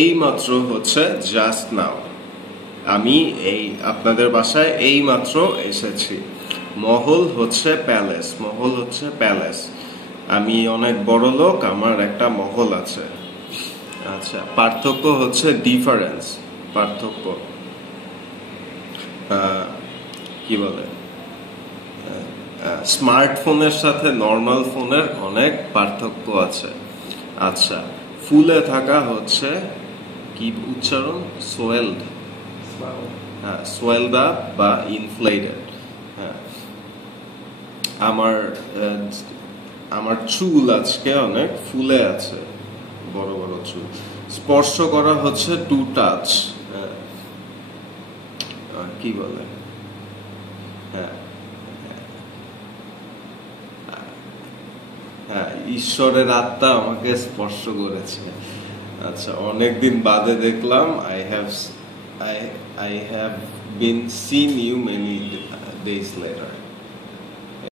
এই মাত্র হচ্ছে জাস্ট নাও, আমি এই আপনাদের বাসায় এই মাত্র এসেছি। মহল হচ্ছে প্যালেস, মহল হচ্ছে প্যালেস। আমি অনেক বড় লোক, আমার একটা মহল আছে। আচ্ছা, পার্থক্য হচ্ছে ডিফারেন্স, পার্থক্য কি বলে, স্মার্টফোনের সাথে নর্মাল ফোনের অনেক পার্থক্য আছে। আচ্ছা, ফুলে থাকা হচ্ছে কি উচ্চারণ, সোয়েলড, হ্যাঁ সোয়েলড আপ বা ইনফ্লেটেড। হ্যাঁ, আমার আমার চুল আজকে অনেক ফুলে আছে, বড় বড় চুল। স্পর্শ করা হচ্ছে টু টাচ, কি বলে, হ্যাঁ হ্যাঁ, ঈশ্বরের আত্মা আমাকে স্পর্শ করেছে। আচ্ছা, অনেকদিন বাদে দেখলাম, I have been seen you many days later.